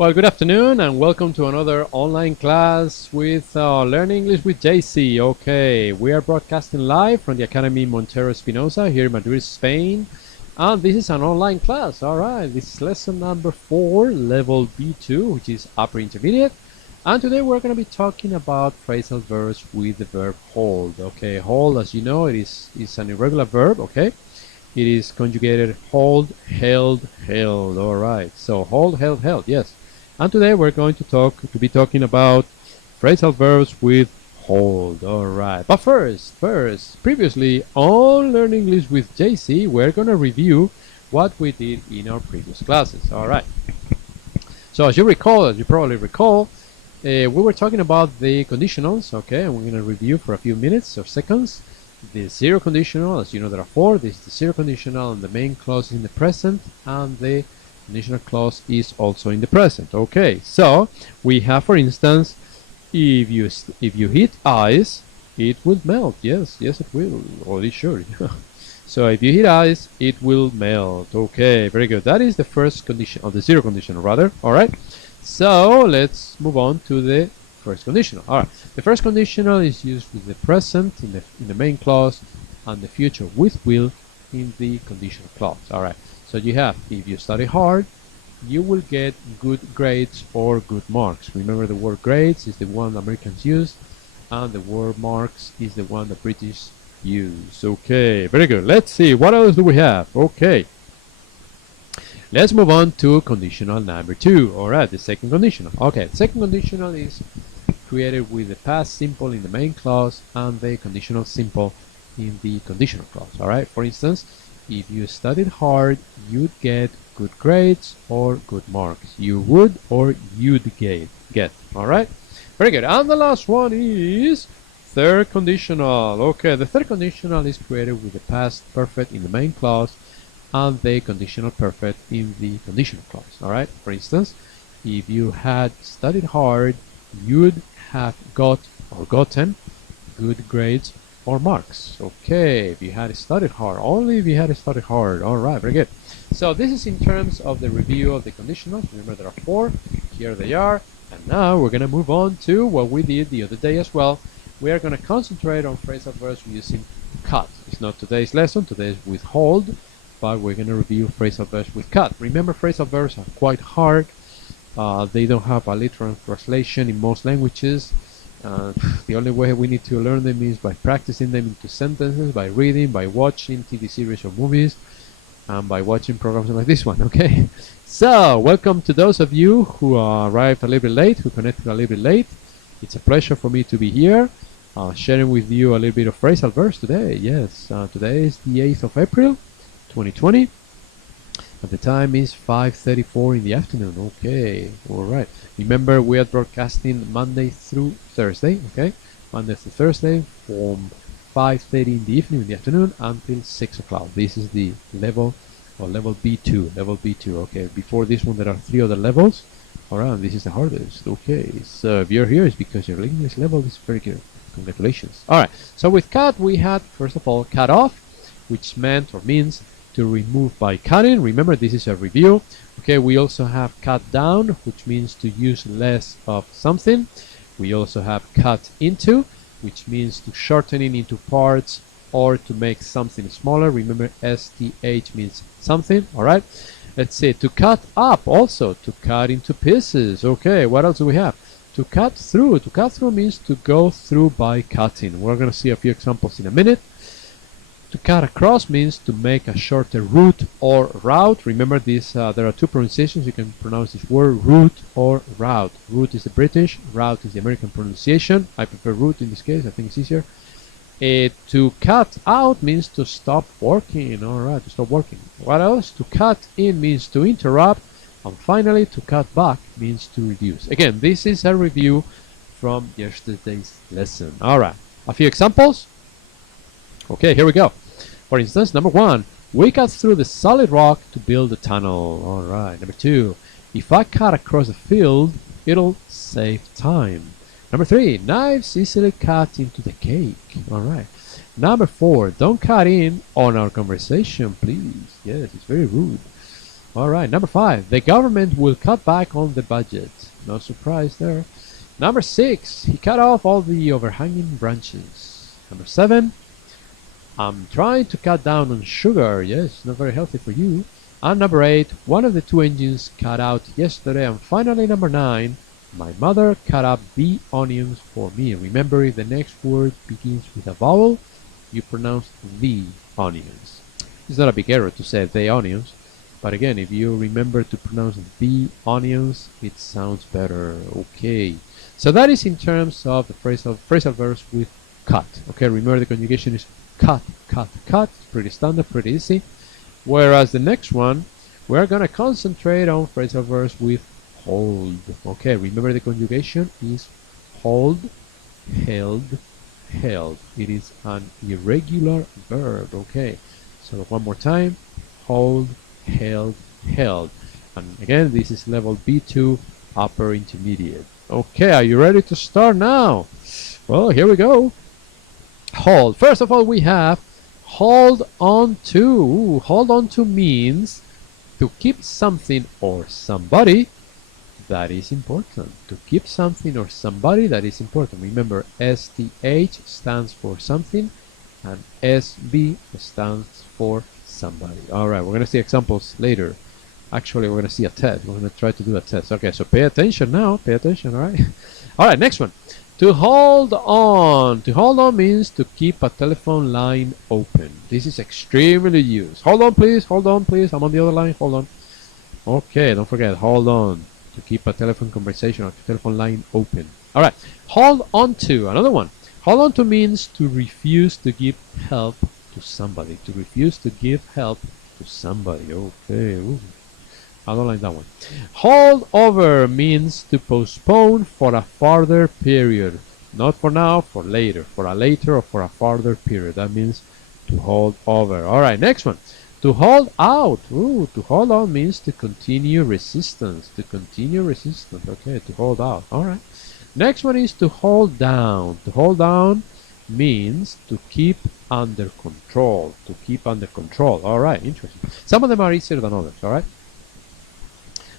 Well, good afternoon and welcome to another online class with Learn English with JC. Okay, we are broadcasting live from the Academy Montero Espinosa here in Madrid, Spain. And this is an online class. All right, this is lesson number 4, level B2, which is upper intermediate. And today we're going to be talking about phrasal verbs with the verb hold. Okay, hold, as you know, is an irregular verb, okay? It is conjugated hold, held, held. All right, so hold, held, held, yes. And today we're going to be talking about phrasal verbs with hold. All right. But first, previously on Learn English with JC, we're going to review what we did in our previous classes. All right. So as you probably recall, we were talking about the conditionals. Okay, and we're going to review for a few minutes or seconds the zero conditional. As you know, there are 4. This is the zero conditional, and the main clause is in the present, and the conditional clause is also in the present. Okay, so we have, for instance, if you hit ice, it will melt. Yes, it will, or it should. So if you hit ice, it will melt. Okay, very good. That is the first condition, of the zero conditional rather. All right, so let's move on to the first conditional. All right, the first conditional is used with the present in the main clause and the future with will in the conditional clause. All right. So you have, if you study hard, you will get good grades or good marks. Remember, the word grades is the one Americans use, and the word marks is the one the British use. Okay, very good. Let's see, what else do we have? Okay, let's move on to conditional number 2. All right, the second conditional. Okay, second conditional is created with the past simple in the main clause and the conditional simple in the conditional clause. All right, for instance, if you studied hard, you'd get good grades or good marks. You would or you'd get. All right? Very good. And the last one is third conditional. Okay, the third conditional is created with the past perfect in the main clause and the conditional perfect in the conditional clause. All right? For instance, if you had studied hard, you'd have got or gotten good grades or marks. Okay, if you had studied hard, only if you had studied hard. All right, very good. So this is in terms of the review of the conditionals. Remember, there are 4. Here they are. And now we're going to move on to what we did the other day as well. We are going to concentrate on phrasal verbs using cut. It's not today's lesson. Today is with hold, but we're going to review phrasal verbs with cut. Remember, phrasal verbs are quite hard. They don't have a literal translation in most languages. The only way we need to learn them is by practicing them into sentences, by reading, by watching TV series or movies, and by watching programs like this one. Okay, so welcome to those of you who arrived a little bit late, who connected a little bit late. It's a pleasure for me to be here, sharing with you a little bit of phrasal verbs today. Yes, today is the 8th of April 2020. At the time is 5:34 in the afternoon. Okay, all right. Remember, we are broadcasting Monday through Thursday. Okay, Monday through Thursday from 5:30 in the evening, in the afternoon, until 6 o'clock. This is the level, or level B2. Level B2. Okay, before this one, there are 3 other levels. All right, this is the hardest. Okay, so if you're here, it's because your English level is very good. Congratulations. All right. So with cut, we had first of all cut off, which meant or means to remove by cutting. Remember, this is a review. Okay, we also have cut down, which means to use less of something. We also have cut into, which means to shorten it into parts or to make something smaller. Remember, STH means something. All right, let's see. To cut up, also to cut into pieces. Okay, what else do we have? To cut through. To cut through means to go through by cutting. We're going to see a few examples in a minute. To cut across means to make a shorter route or route. Remember this, there are 2 pronunciations. You can pronounce this word route or route. Route is the British, route is the American pronunciation. I prefer route in this case, I think it's easier. To cut out means to stop working. All right, to stop working. What else? To cut in means to interrupt. And finally, to cut back means to reduce. Again, this is a review from yesterday's lesson. All right, a few examples. Okay, here we go. For instance, number 1, we cut through the solid rock to build a tunnel. All right. Number 2, if I cut across the field, it'll save time. Number 3, knives easily cut into the cake. All right. Number 4, don't cut in on our conversation, please. Yes, it's very rude. All right, number 5. The government will cut back on the budget. No surprise there. Number 6. He cut off all the overhanging branches. Number 7. I'm trying to cut down on sugar. Yes, not very healthy for you. And number 8. One of the 2 engines cut out yesterday. And finally, number 9. My mother cut up the onions for me. Remember, if the next word begins with a vowel, you pronounce the onions. It's not a big error to say the onions. But again, if you remember to pronounce the onions, it sounds better. Okay. So that is in terms of the phrasal verbs with cut. Okay, remember the conjugation is cut, cut, cut. Pretty standard, pretty easy. Whereas the next one, we're going to concentrate on phrasal verbs with hold. Okay, remember the conjugation is hold, held, held. It is an irregular verb. Okay, so one more time. Hold, held, held. And again, this is level B2, upper intermediate. Okay, are you ready to start now? Well, here we go. Hold. First of all, we have hold on to. Ooh, hold on to means to keep something or somebody that is important. To keep something or somebody that is important. Remember, STH stands for something and SB stands for somebody. Alright, we're going to see examples later. Actually, we're going to see a test. We're going to try to do a test. Okay, so pay attention now. Pay attention, alright? Alright, next one. To hold on. To hold on means to keep a telephone line open. This is extremely used. Hold on, please. Hold on, please. I'm on the other line. Hold on. Okay, don't forget. Hold on. To keep a telephone conversation or telephone line open. Alright, hold on to. Another one. Hold on to means to refuse to give help to somebody. To refuse to give help to somebody. Okay. Ooh. I don't like that one. Hold over means to postpone for a farther period. Not for now, for later. For a later or for a farther period. That means to hold over. Alright, next one. To hold out. Ooh, to hold out means to continue resistance. To continue resistance. Okay, to hold out. Alright. Next one is to hold down. To hold down means to keep under control. To keep under control. Alright, interesting. Some of them are easier than others. Alright.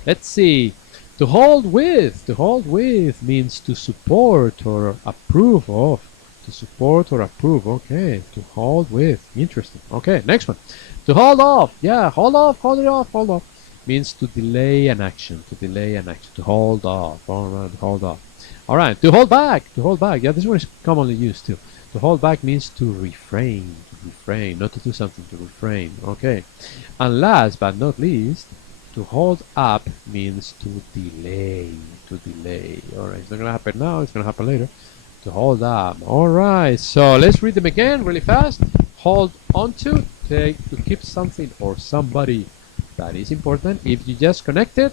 Let's see. To hold with. To hold with means to support or approve of. To support or approve. Okay. To hold with. Interesting. Okay. Next one. To hold off. Yeah. Hold off. Hold it off. Hold off. Means to delay an action. To delay an action. To hold off. Alright. Hold off. Alright. To hold back. To hold back. Yeah. This one is commonly used too. To hold back means to refrain. To refrain. Not to do something. To refrain. Okay. And last but not least, to hold up means to delay. To delay. Alright, it's not going to happen now, it's going to happen later. To hold up. Alright, so let's read them again really fast. Hold on to keep something or somebody that is important. If you just connected,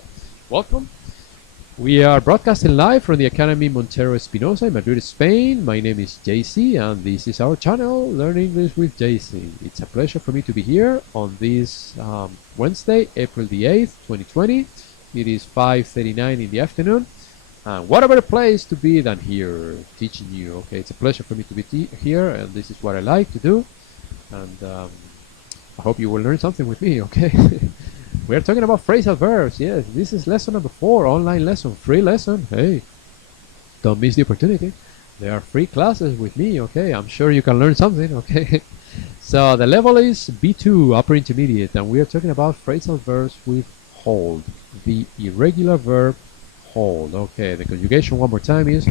welcome. We are broadcasting live from the Academy Montero Espinosa in Madrid, Spain. My name is JC and this is our channel, Learn English with JC. It's a pleasure for me to be here on this Wednesday, April the 8th, 2020. It is 5:39 in the afternoon. And what a better place to be than here, teaching you. Okay, it's a pleasure for me to be here and this is what I like to do. And I hope you will learn something with me, okay? We are talking about phrasal verbs. Yes, this is lesson number 4, online lesson, free lesson. Hey, don't miss the opportunity. There are free classes with me, okay? I'm sure you can learn something, okay? So the level is B2, upper intermediate, and we are talking about phrasal verbs with hold. The irregular verb hold. Okay, the conjugation one more time is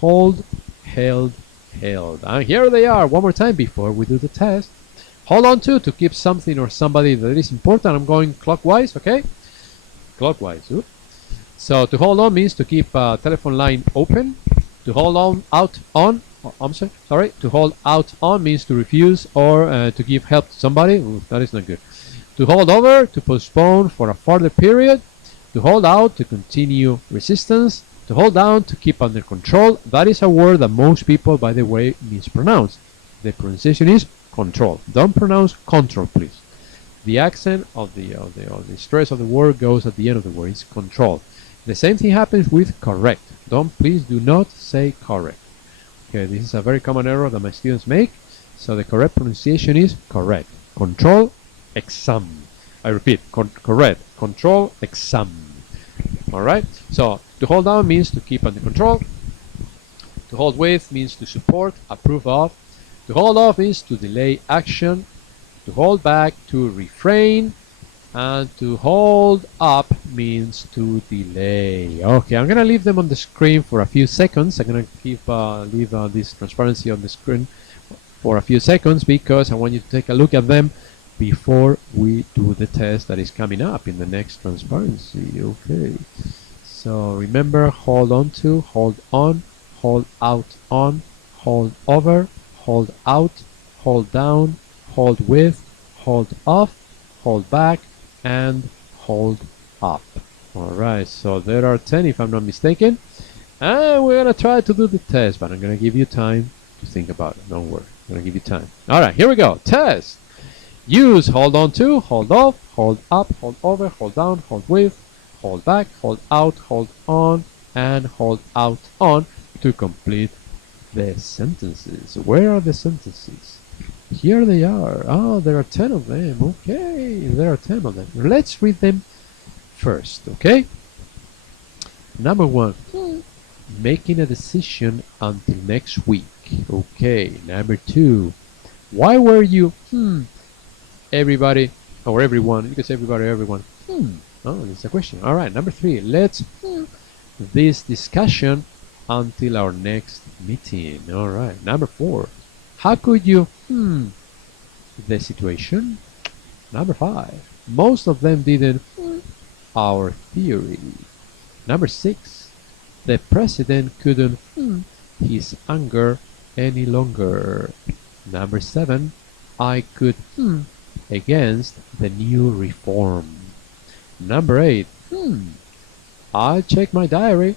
hold, held, held. And here they are one more time before we do the test. Hold on to keep something or somebody that is important. I'm going clockwise, okay? Clockwise. Oops. So to hold on means to keep a telephone line open. To hold on out on. I'm sorry. To hold out on means to refuse or to give help to somebody. Ooh, that is not good. To hold over, to postpone for a further period. To hold out, to continue resistance. To hold down, to keep under control. That is a word that most people, by the way, mispronounce. The pronunciation is control. Don't pronounce control, please. The accent of the stress of the word goes at the end of the word. It's control. The same thing happens with correct. Please do not say correct. Okay, this is a very common error that my students make. So the correct pronunciation is correct. Control, exam. I repeat, correct. Control exam. All right. So to hold down means to keep under control. To hold with means to support, approve of. To hold off means to delay action. To hold back, to refrain. And to hold up means to delay. Okay, I'm gonna leave them on the screen for a few seconds. I'm gonna leave this transparency on the screen for a few seconds because I want you to take a look at them before we do the test that is coming up in the next transparency. Okay, so remember, hold on to, hold on, hold out on, hold over, hold out, hold down, hold with, hold off, hold back, and hold up. Alright, so there are 10 if I'm not mistaken. And we're gonna try to do the test, but I'm gonna give you time to think about it. Don't worry, I'm gonna give you time. Alright, here we go. Test. Use hold on to, hold off, hold up, hold over, hold down, hold with, hold back, hold out, hold on, and hold out on to complete the sentences. Where are the sentences? Here they are. Oh, there are 10 of them. Okay, there are 10 of them. Let's read them first, okay? Number 1, making a decision until next week. Okay, number 2, why were you, everybody, or everyone, you can say everybody, everyone. Oh, it's a question. All right, number 3, let's this discussion until our next meeting. All right, number 4, how could you the situation? Number 5, most of them didn't our theory. Number 6, the president couldn't his anger any longer. Number 7, I could against the new reform. Number 8, I'll check my diary.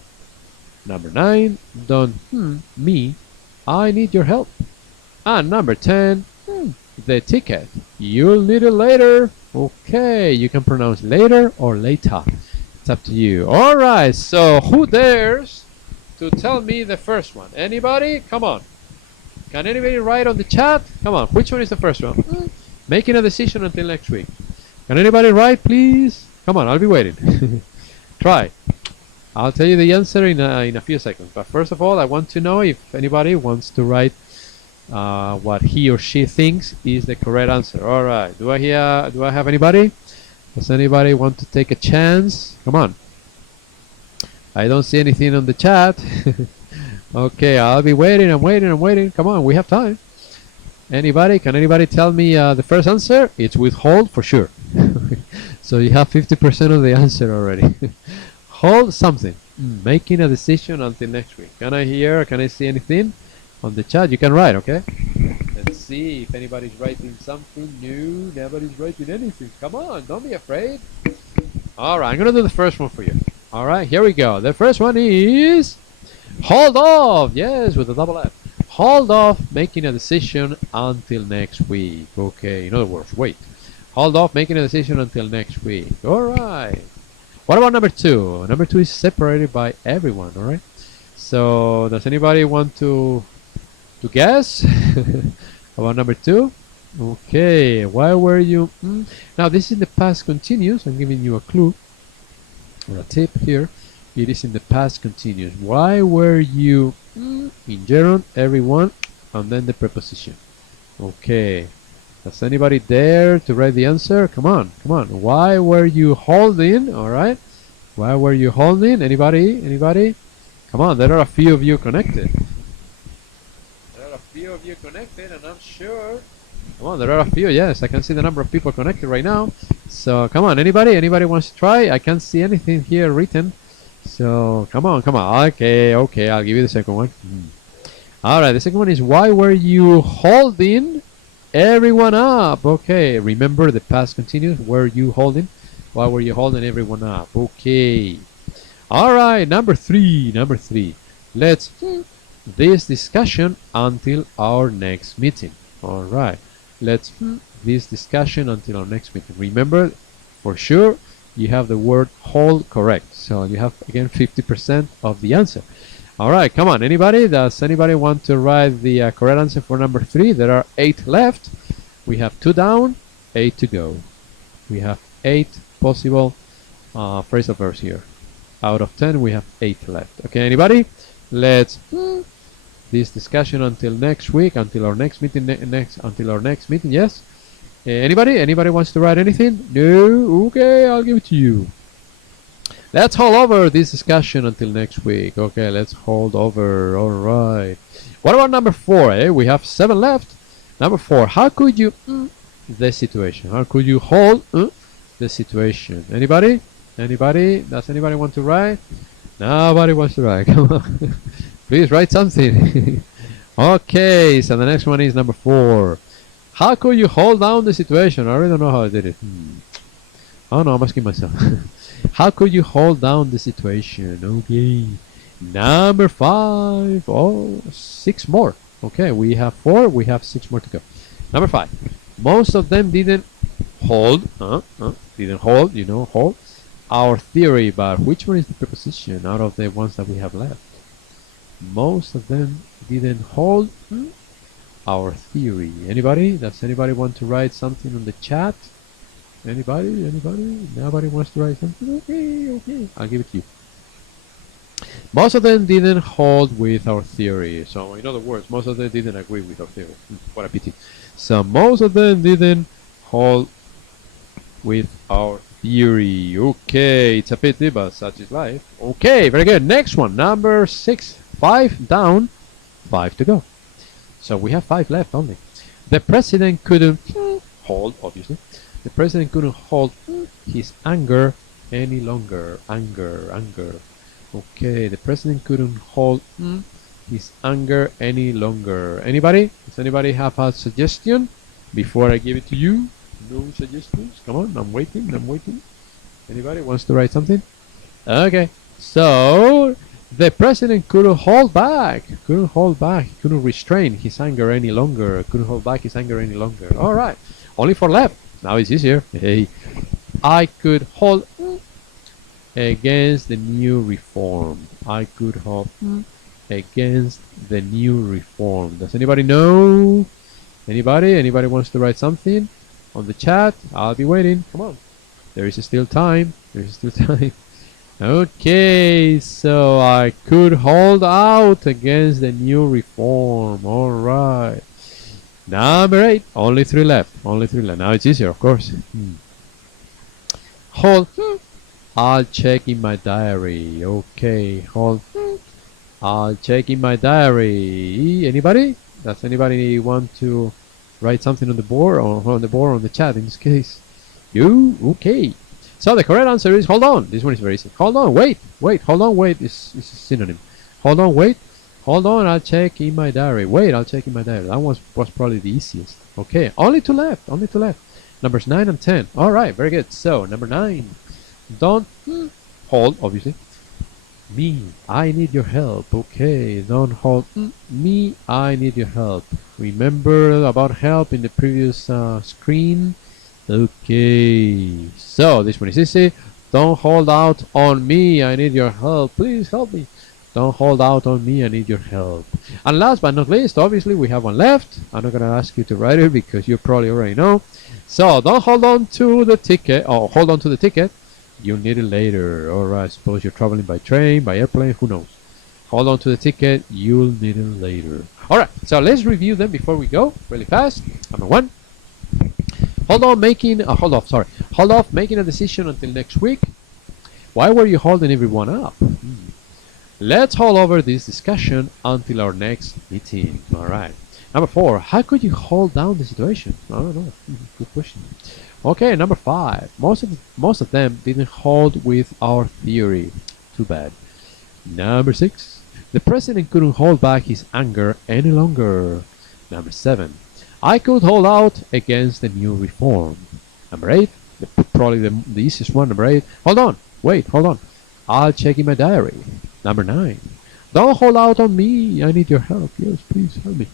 Number 9, don't me, I need your help. And number 10, the ticket. You'll need it later. Okay, you can pronounce later or later. It's up to you. Alright, so who dares to tell me the first one? Anybody? Come on. Can anybody write on the chat? Come on, which one is the first one? Making a decision until next week. Can anybody write, please? Come on, I'll be waiting. Try. I'll tell you the answer in a few seconds. But first of all, I want to know if anybody wants to write what he or she thinks is the correct answer. All right. Do I have anybody? Does anybody want to take a chance? Come on. I don't see anything on the chat. Okay, I'll be waiting. I'm waiting. Come on, we have time. Anybody? Can anybody tell me the first answer? It's withhold for sure. So you have 50% of the answer already. Hold something. Making a decision until next week. Can I see anything on the chat? You can write, okay? Let's see if anybody's writing something new. Nobody's writing anything. Come on, don't be afraid. Alright, I'm gonna do the first one for you. Alright, here we go. The first one is hold off. Yes, with a double F. Hold off making a decision until next week. Okay, in other words, wait. Hold off making a decision until next week. Alright. What about number 2? Number 2 is separated by everyone, alright? So, does anybody want to guess about number 2? Okay, why were you... Now, this is in the past continuous. I'm giving you a clue or a tip here. It is in the past continuous. Why were you in gerund, everyone, and then the preposition? Okay. Does anybody dare to write the answer? Come on. Why were you holding? All right. Why were you holding? Anybody? Come on. There are a few of you connected. And I'm sure. Come on. There are a few. Yes, I can see the number of people connected right now. So come on. Anybody wants to try? I can't see anything here written. So come on. Okay. I'll give you the second one. All right. The second one is why were you holding everyone up? Okay, remember the past continuous. Were you holding? Why were you holding everyone up? Okay. All right, number 3. Let's this discussion until our next meeting. All right. Let's this discussion until our next meeting. Remember, for sure, you have the word hold correct. So you have, again, 50% of the answer. All right, come on. Does anybody want to write the correct answer for number 3? There are 8 left. We have 2 down, 8 to go. We have 8 possible phrasal verbs here. Out of 10, we have 8 left. Okay, anybody? Let's this discussion until next week, until our next meeting. Yes. Anybody wants to write anything? No. Okay, I'll give it to you. Let's hold over this discussion until next week. Okay, let's hold over. All right. What about number 4? We have 7 left. Number 4. How could you the situation? How could you hold the situation? Anybody? Anybody? Does anybody want to write? Nobody wants to write. Come on. Please write something. Okay, so the next one is number 4. How could you hold down the situation? I really don't know how I did it. Oh no, I'm asking myself. How could you hold down the situation? Okay. Number 5. Oh, 6 more. Okay, we have 4. We have 6 more to go. Number 5. Most of them didn't hold. Hold our theory, but which one is the preposition out of the ones that we have left? Most of them didn't hold our theory. Anybody? Does anybody want to write something on the chat? Anybody? Anybody? Nobody wants to write something? Okay. I'll give it to you. Most of them didn't hold with our theory. So, in other words, most of them didn't agree with our theory. What a pity. So, most of them didn't hold with our theory. Okay, it's a pity, but such is life. Okay, very good. Next one, number 6. 5 down, 5 to go. So we have 5 left only. The president couldn't hold, obviously. The president couldn't hold his anger any longer. Anger. Okay, the president couldn't hold his anger any longer. Anybody? Does anybody have a suggestion before I give it to you? No suggestions? Come on, I'm waiting. Anybody wants to write something? Okay, so the president couldn't hold back. He couldn't restrain his anger any longer. All right, only 4 left. Now it's easier. Hey, I could hold against the new reform. I could hold against the new reform. Does anybody know? Anybody wants to write something on the chat? I'll be waiting. Come on. There is still time. Okay, so I could hold out against the new reform. All right. Number 8. Only 3 left. Now it's easier, of course. Hold. I'll check in my diary. Okay, hold. I'll check in my diary. Anybody? Does anybody want to write something on the board or on the chat in this case? You? Okay. So the correct answer is hold on. This one is very easy. Hold on, wait. Hold on, wait is a synonym. Hold on, wait. Hold on, I'll check in my diary. Wait, I'll check in my diary. That was probably the easiest. Okay, only 2 left. Numbers 9 and 10. All right, very good. So number 9. Don't hold, obviously. Me, I need your help. Okay, don't hold me, I need your help. Remember about help in the previous screen? Okay, so this one is easy. Don't hold out on me, I need your help. Please help me. Don't hold out on me, I need your help. And last but not least, obviously we have one left. I'm not going to ask you to write it because you probably already know. So don't hold on to the ticket, or hold on to the ticket. You'll need it later. Alright, suppose you're traveling by train, by airplane, who knows. Hold on to the ticket, you'll need it later. Alright, so let's review them before we go, really fast. Number 1. Hold off making a decision until next week. Why were you holding everyone up? Let's hold over this discussion until our next meeting. Alright. Number 4. How could you hold down the situation? I don't know. Good question. Okay, number 5. Most of them didn't hold with our theory. Too bad. Number 6. The president couldn't hold back his anger any longer. Number 7. I could hold out against the new reform. Number 8. Probably the easiest one. Number 8. Hold on. Wait, hold on. I'll check in my diary. Number 9. Don't hold out on me. I need your help. Yes, please help me.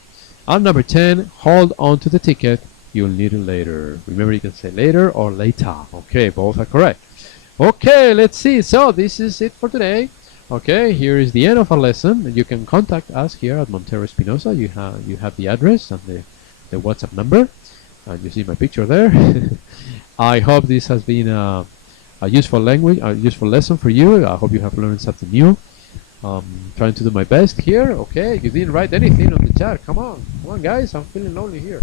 And number 10. Hold on to the ticket. You'll need it later. Remember, you can say later or later. Okay, both are correct. Okay, let's see. So this is it for today. Okay, here is the end of our lesson. You can contact us here at Montero Espinosa. You have the address and the WhatsApp number. and you see my picture there. I hope this has been a useful language, a useful lesson for you. I hope you have learned something new. Trying to do my best here. Okay, you didn't write anything on the chat. Come on guys, I'm feeling lonely here.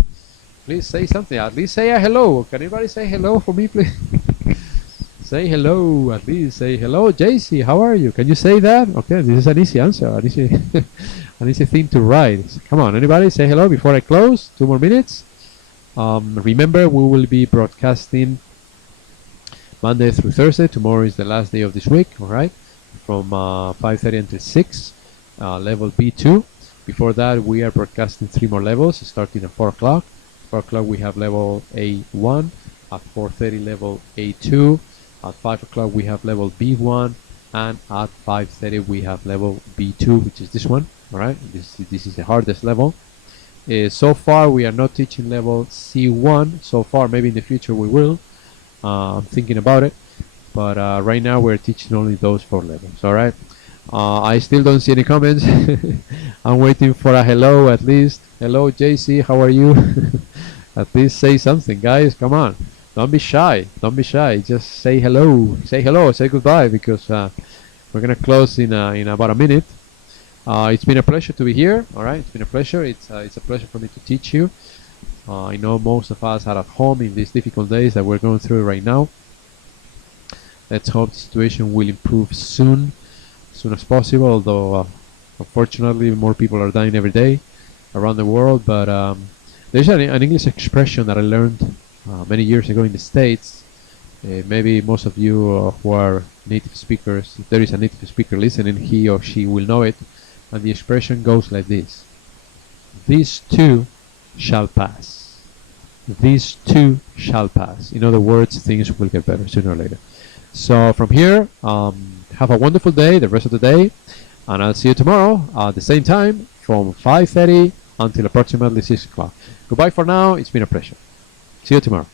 Please say something, at least say a hello. Can anybody say hello for me, please? Say hello, at least say hello. JC, how are you? Can you say that? Okay, this is an easy answer, an easy, an easy thing to write. Come on, anybody say hello before I close? 2 more minutes. Remember, we will be broadcasting Monday through Thursday. Tomorrow is the last day of this week, alright? From 5:30 until 6, level B2. Before that, we are broadcasting 3 more levels, starting at 4 o'clock. 4 o'clock we have level A1, at 4:30 level A2, at 5 o'clock we have level B1, and at 5:30 we have level B2, which is this one, alright? This is the hardest level. So far we are not teaching level C1, so far. Maybe in the future we will. I'm thinking about it. But right now we're teaching only those 4 levels, alright? I still don't see any comments. I'm waiting for a hello at least. Hello JC, how are you? At least say something, guys, come on. Don't be shy, don't be shy. Just say hello, say goodbye, because we're gonna close in about a minute. It's been a pleasure to be here, alright? It's been a pleasure. It's a pleasure for me to teach you. I know most of us are at home in these difficult days that we're going through right now. Let's hope the situation will improve soon as possible, although unfortunately more people are dying every day around the world. But there's an English expression that I learned many years ago in the States. Maybe most of you who are native speakers, if there is a native speaker listening, he or she will know it. And the expression goes like this: these too shall pass. These too shall pass. In other words, things will get better sooner or later. So from here, have a wonderful day, the rest of the day, and I'll see you tomorrow at the same time from 5:30 until approximately 6 o'clock. Goodbye for now. It's been a pleasure. See you tomorrow.